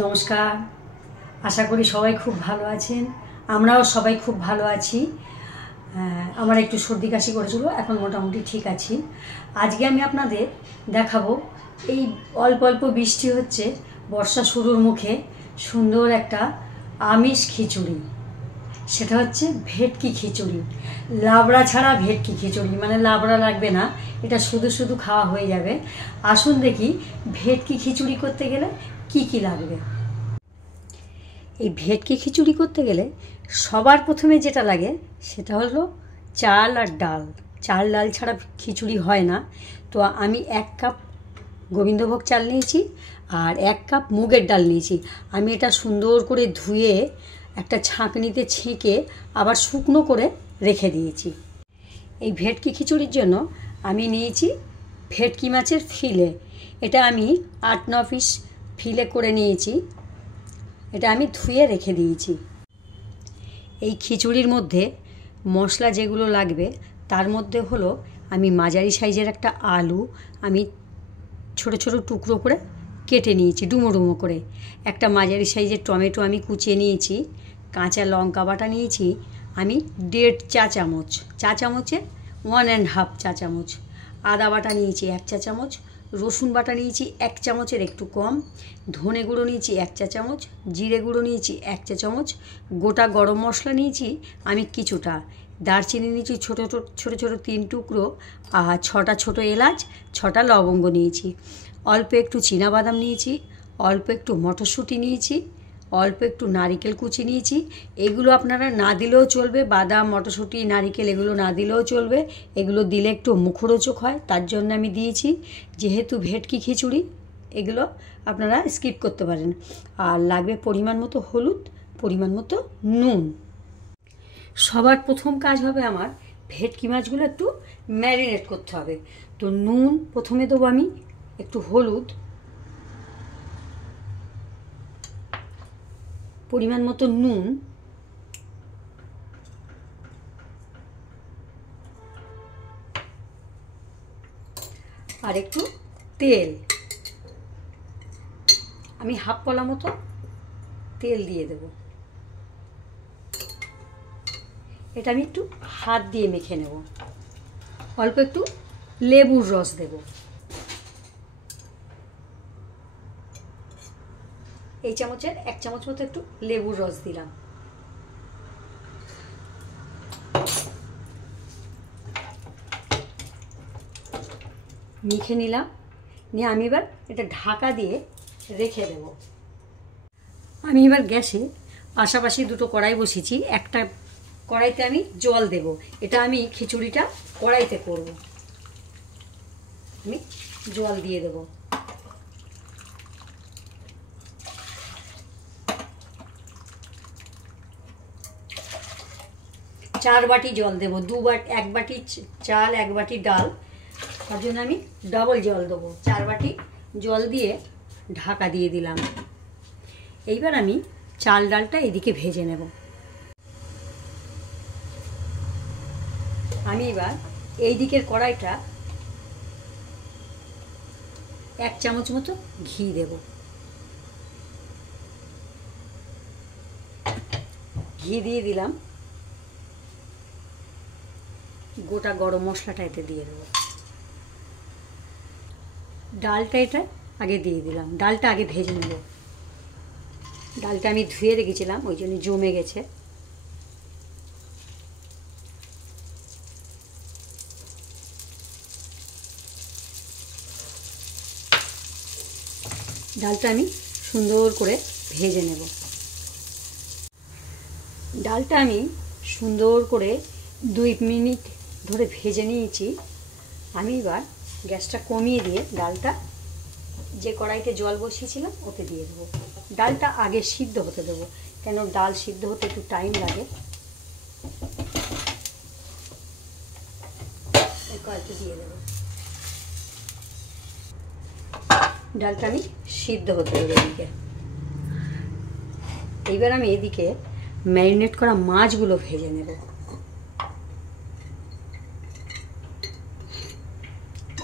নমস্কার। আশা করি সবাই খুব ভালো আছেন। আমরাও সবাই খুব ভালো আছি। আমার একটু সর্দি কাশি করেছিল, এখন মোটামুটি ঠিক আছি। আজকে আমি আপনাদের দেখাবো, এই অল্প অল্প বৃষ্টি হচ্ছে, বর্ষা শুরুর মুখে সুন্দর একটা আমিষ খিচুড়ি। সেটা হচ্ছে ভেটকি খিচুড়ি। লাবড়া ছাড়া ভেটকি খিচুড়ি, মানে লাবড়া লাগবে না, এটা শুধু শুধু খাওয়া হয়ে যাবে। আসুন দেখি ভেটকি খিচুড়ি করতে গেলে কি কি লাগবে। এই ভেটকি খিচুড়ি করতে গেলে সবার প্রথমে যেটা লাগে সেটা হলো চাল আর ডাল। চাল ডাল ছাড়া খিচুড়ি হয় না। তো আমি 1 কাপ গোবিন্দভোগ চাল নিয়েছি আর 1 কাপ মুগের ডাল নিয়েছি। আমি এটা সুন্দর করে ধুয়ে একটা ছাঁকনিতে ছেঁকে আবার শুকনো করে রেখে দিয়েছি। এই ভেটকি খিচুড়ির জন্য আমি নিয়েছি ভেটকি মাছের ফিলে। এটা আমি 8-9 পিস ফিলে করে নিয়েছি। এটা আমি ধুয়ে রেখে দিয়েছি। এই খিচুড়ির মধ্যে মশলা যেগুলো লাগবে তার মধ্যে হলো, আমি মাঝারি সাইজের একটা আলু আমি ছোট ছোট টুকরো করে কেটে নিয়েছি, ডুমো ডুমো করে। একটা মাঝারি সাইজের টমেটো আমি কুচিয়ে নিয়েছি। কাঁচা লঙ্কা বাটা নিয়েছি আমি 1.5 চা চামচ, চা চামচে 1.5 চা চামচ। আদা বাটা নিয়েছি 1 চা চামচ। রসুন বাটা নিয়েছি 1 চামচের একটু কম। ধনে গুঁড়ো নিয়েছি 1 চা চামচ। জিরে গুঁড়ো নিয়েছি 1 চা চামচ। গোটা গরম মশলা নিয়েছি আমি কিছুটা। দারচিনি নিয়েছি ছোটো ছোটো ছোটো 3 টুকরো। আর 6টা ছোটো এলাচ, 6টা লবঙ্গ নিয়েছি। অল্প একটু চীনাবাদাম নিয়েছি, অল্প একটু মটরশুঁটি নিয়েছি, অল্প একটু নারিকেল কুচি নিয়েছি। এগুলো আপনারা না দিলেও চলবে, বাদাম মটরশুঁটি নারিকেল এগুলো না দিলেও চলবে। এগুলো দিলে একটু মুখরোচক হয়, তার জন্য আমি দিয়েছি। যেহেতু ভেটকি খিচুড়ি, এগুলো আপনারা স্কিপ করতে পারেন। আর লাগবে পরিমাণ মতো হলুদ, পরিমাণ মতো নুন। সবার প্রথম কাজ হবে আমার ভেটকি মাছগুলো একটু ম্যারিনেট করতে হবে। তো নুন প্রথমে দেবো আমি, একটু হলুদ, পরিমাণ মতো নুন, আর একটু তেল। আমি হাফ কলা মতো তেল দিয়ে দেব। এটা আমি একটু হাত দিয়ে মেখে নেব। অল্প একটু লেবুর রস দেব। এই চামচের 1 চামচ মতো একটু লেবুর রস দিলাম। মেখে নিলাম, নিয়ে আমি এবার এটা ঢাকা দিয়ে রেখে দেব। আমি এবার গ্যাসে পাশাপাশি 2টো কড়াই বসিয়েছি। একটা কড়াইতে আমি জল দেব। এটা আমি খিচুড়িটা কড়াইতে করব। আমি জল দিয়ে দেব। চার বাটি জল দেব। 1 বাটি চাল 1 বাটি ডাল, তার জন্য আমি ডাবল জল দেবো। 4 বাটি জল দিয়ে ঢাকা দিয়ে দিলাম। এইবার আমি চাল ডালটা এদিকে ভেজে নেব। আমি এবার এই দিকের কড়াইটা 1 চামচ মতো ঘি দেব। ঘি দিয়ে দিলাম। গোটা গরম মশলাটা এতে দিয়ে দেবো। ডালটা এটা আগে দিয়ে দিলাম। ডালটা আগে ভেজে নেব। ডালটা আমি ধুয়ে রেখেছিলাম, ওই জন্য জমে গেছে। ডালটা আমি সুন্দর করে ভেজে নেব। ডালটা আমি সুন্দর করে 2 মিনিট ধরে ভেজে নিয়েছি। আমি এবার গ্যাসটা কমিয়ে দিয়ে ডালটা যে কড়াইতে জল বসিয়েছিলাম ওতে দিয়ে দেবো। ডালটা আগে সিদ্ধ হতে দেবো, কেন ডাল সিদ্ধ হতে একটু টাইম লাগে। কড়াইতে দিয়ে দেবো। ডালটা আমি সিদ্ধ হতে দেবো এদিকে। এইবার আমি এদিকে ম্যারিনেট করা মাছগুলো ভেজে নেব।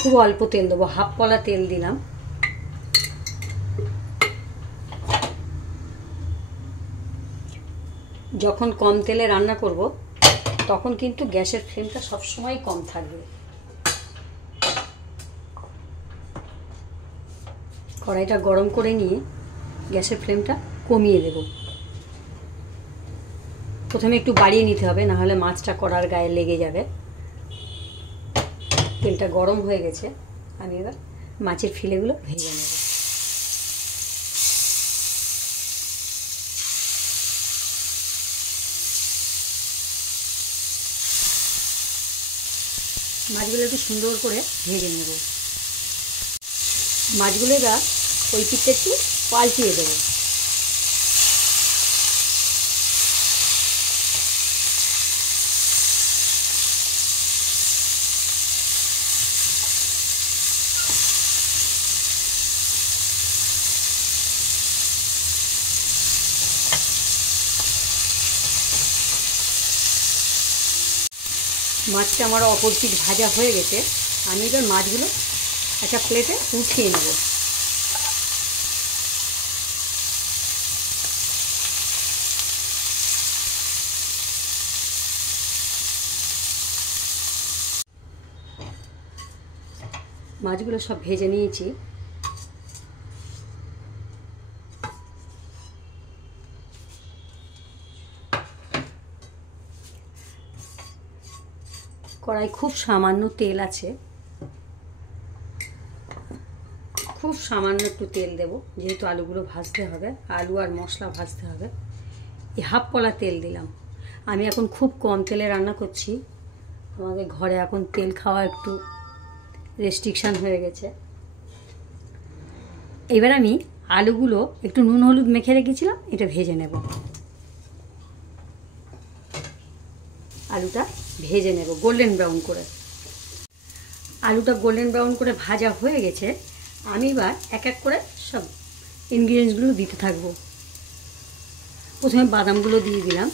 খুব অল্প তেল দেবো, হাফ কলা তেল দিলাম। যখন কম তেলে রান্না করব তখন কিন্তু গ্যাসের ফ্লেমটা সবসময় কম থাকবে। কড়াইটা গরম করে নিয়ে গ্যাসের ফ্লেমটা কমিয়ে দেব। প্রথমে একটু বাড়িয়ে নিতে হবে, না হলে মাছটা কড়ার গায়ে লেগে যাবে। তেলটা গরম হয়ে গেছে, আমি এবার মাছের ফিলেগুলো ভেজে নেব। মাছগুলো একটু সুন্দর করে ভেজে নেব। মাছগুলো এবার ওই পিঠটা একটু পাল্টিয়ে দেবো। মাছটা আমার অপর পিঠ ভাজা হয়ে গেছে, আমি এবার মাছগুলো একটা প্লেটে উঠিয়ে নেব। মাছগুলো সব ভেজে নিয়েছি। কড়াই খুব সামান্য তেল আছে, খুব সামান্য একটু তেল দেব, যেহেতু আলুগুলো ভাজতে হবে, আলু আর মশলা ভাজতে হবে। এই হাফ পলা তেল দিলাম। আমি এখন খুব কম তেলে রান্না করছি, আমাদের ঘরে এখন তেল খাওয়া একটু রেস্ট্রিকশান হয়ে গেছে। এবার আমি আলুগুলো একটু নুন হলুদ মেখে রেখেছিলাম, এটা ভেজে নেব। আলুটা ভেজে নেব গোল্ডেন ব্রাউন করে। আলুটা গোল্ডেন ব্রাউন করে ভাজা হয়ে গেছে, আমি এবার এক এক করে সব ইনগ্রিডিয়েন্টসগুলো দিতে থাকবো। প্রথমে বাদামগুলো দিয়ে দিলাম,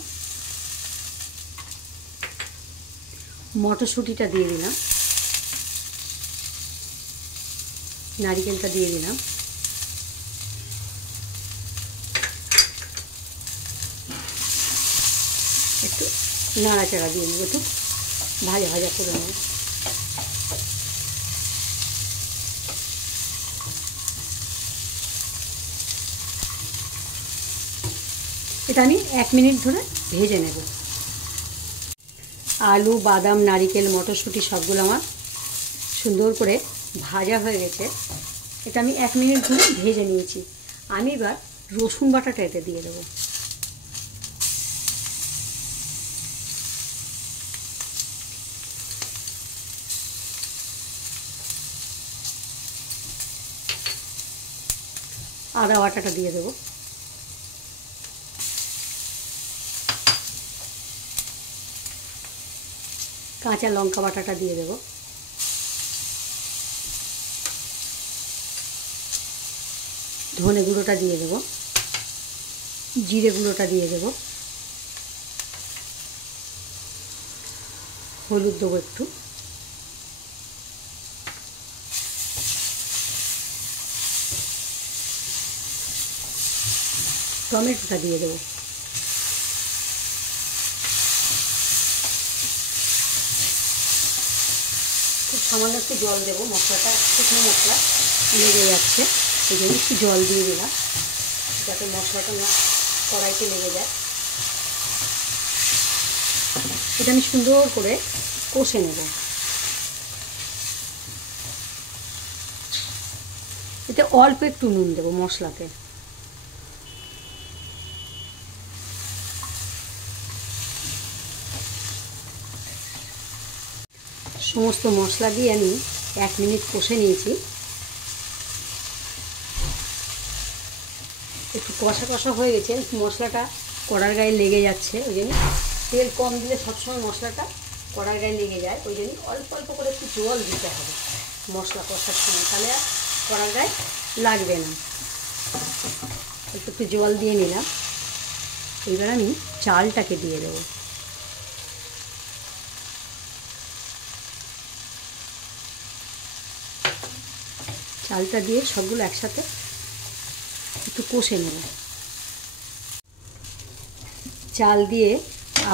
মটরশুঁটিটা দিয়ে দিলাম, নারিকেলটা দিয়ে দিলাম, একটু নাড়াচাড়া দিয়ে নেব, একটু ভাজা ভাজা করে নেব। এটা আমি 1 মিনিট ধরে ভেজে নেব। আলু, বাদাম, নারিকেল, মটরশুঁটি সবগুলো আমার সুন্দর করে ভাজা হয়ে গেছে। এটা আমি 1 মিনিট ধরে ভেজে নিয়েছি। আমি এবার রসুন বাটাটা এতে দিয়ে দেবো। আদা বাটাটা দিয়ে দেবো। কাঁচা লঙ্কা বাটাটা দিয়ে দেবো। ধনে গুঁড়োটা দিয়ে দেবো, জিরে গুঁড়োটা দিয়ে দেবো, হলুদ দেবো একটু, টমেটোটা দিয়ে দেবো। খুব সামান্য একটু জল দেবো, মশলাটা শুকনো মশলা লেগে যাচ্ছে, এই জন্য একটু জল দিয়ে দিলাম যাতে মশলাটা না কড়াইতে লেগে যায়। এটা আমি সুন্দর করে কষে নেব। এতে অল্প একটু নুন দেবো মশলাতে। সমস্ত মশলা দিয়ে আমি 1 মিনিট কষে নিয়েছি। একটু কষা কষা হয়ে গেছে, মশলাটা কড়ার গায়ে লেগে যাচ্ছে, ওই জন্য তেল কম দিলে সবসময় মশলাটা কড়ার গায়ে লেগে যায়, ওই জন্য অল্প অল্প করে একটু জল দিতে হবে মশলা কষার সময়, তাহলে আর কড়ার গায়ে লাগবে না। একটু একটু জল দিয়ে নিলাম। এবার আমি চালটাকে দিয়ে দেবো। চালটা দিয়ে সবগুলো একসাথে একটু কষে নেব। চাল দিয়ে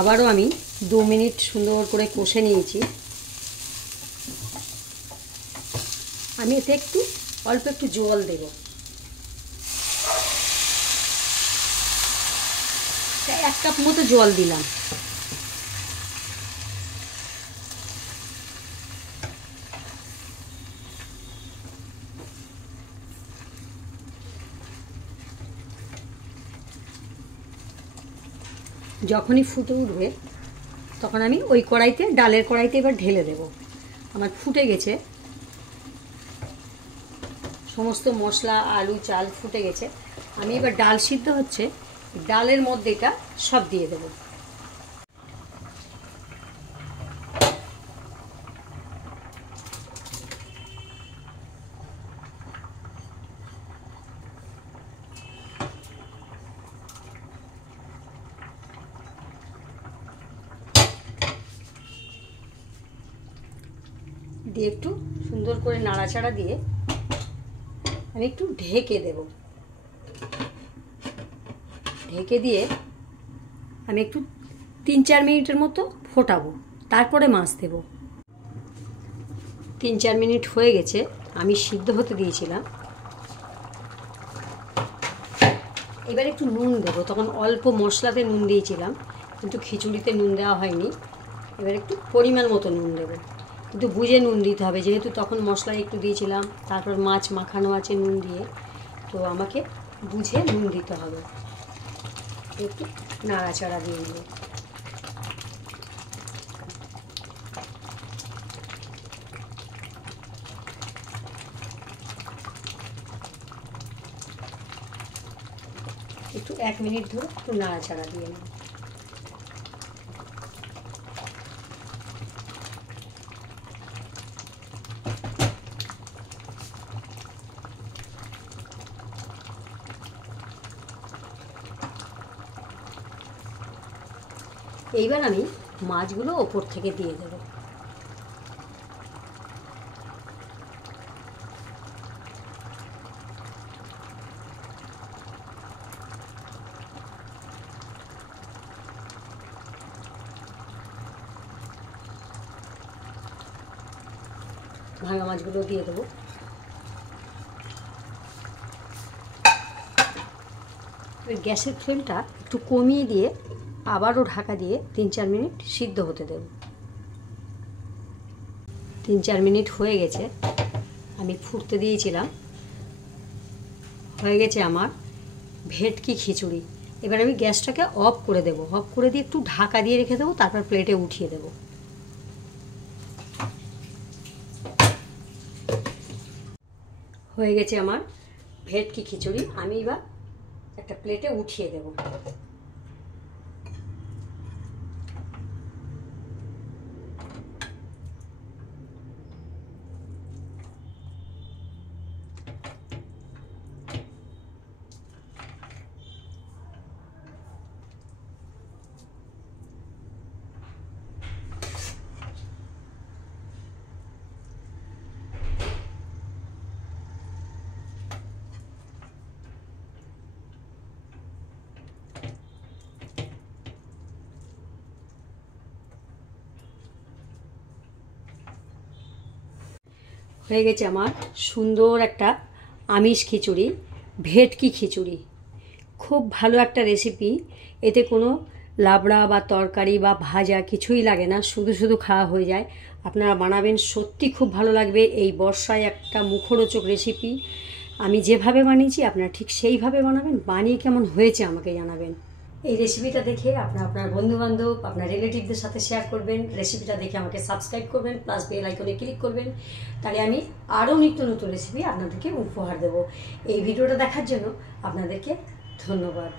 আবারও আমি 2 মিনিট সুন্দর করে কষে নিয়েছি। আমি এতে অল্প একটু জল দেব। 1 কাপ মতো জল দিলাম। যখনই ফুটে উঠবে তখন আমি ওই কড়াইতে, ডালের কড়াইতে এবার ঢেলে দেব। আমার ফুটে গেছে, সমস্ত মশলা, আলু, চাল ফুটে গেছে। আমি এবার ডাল সিদ্ধ হচ্ছে, ডালের মধ্যে এটা সব দিয়ে দেব। দিয়ে একটু সুন্দর করে নাড়াচাড়া দিয়ে আমি একটু ঢেকে দেব। ঢেকে দিয়ে আমি একটু 3-4 মিনিটের মতো ফোটাবো, তারপরে মাছ দেব। 3-4 মিনিট হয়ে গেছে, আমি সিদ্ধ হতে দিয়েছিলাম। এবার একটু নুন দেব। তখন অল্প মশলাতে নুন দিয়েছিলাম, কিন্তু খিচুড়িতে নুন দেওয়া হয়নি। এবার একটু পরিমাণ মতো নুন দেব, কিন্তু বুঝে নুন দিতে হবে, যেহেতু তখন মশলা একটু দিয়েছিলাম, তারপর মাছ মাখানো আছে নুন দিয়ে, তো আমাকে বুঝে নুন দিতে হবে। একটু নাড়াচাড়া দিয়ে নেব। একটু 1 মিনিট ধরে একটু নাড়াচাড়া দিয়ে নেব। এইবার আমি মাছগুলো ওপর থেকে দিয়ে দেব। ভাঙা মাছগুলো দিয়ে দেবো। গ্যাসের ফ্লেমটা একটু কমিয়ে দিয়ে আবারও ঢাকা দিয়ে 3-4 মিনিট সিদ্ধ হতে দেব। 3-4 মিনিট হয়ে গেছে, আমি ফুটতে দিয়েছিলাম। হয়ে গেছে আমার ভেটকি খিচুড়ি। এবার আমি গ্যাসটাকে অফ করে দেব। অফ করে দিয়ে একটু ঢাকা দিয়ে রেখে দেবো, তারপর প্লেটে উঠিয়ে দেব। হয়ে গেছে আমার ভেটকি খিচুড়ি। আমি এবার একটা প্লেটে উঠিয়ে দেব। হয়ে গেছে আমার সুন্দর একটা আমিষ খিচুড়ি, ভেটকি খিচুড়ি। খুব ভালো একটা রেসিপি। এতে কোনো লাবড়া বা তরকারি বা ভাজা কিছুই লাগে না, শুধু শুধু খাওয়া হয়ে যায়। আপনারা বানাবেন, সত্যি খুব ভালো লাগবে। এই বর্ষায় একটা মুখরোচক রেসিপি। আমি যেভাবে বানিয়েছি আপনারা ঠিক সেইভাবে বানাবেন। বানিয়ে কেমন হয়েছে আমাকে জানাবেন। এই রেসিপিটা দেখে আপনার বন্ধুবান্ধব, আপনার রিলেটিভদের সাথে শেয়ার করবেন। রেসিপিটা দেখে আমাকে সাবস্ক্রাইব করবেন, প্লাস বেল আইকনে ক্লিক করবেন। তাহলে আমি আরও নিত্য নতুন রেসিপি আপনাদেরকে উপহার দেব। এই ভিডিওটা দেখার জন্য আপনাদেরকে ধন্যবাদ।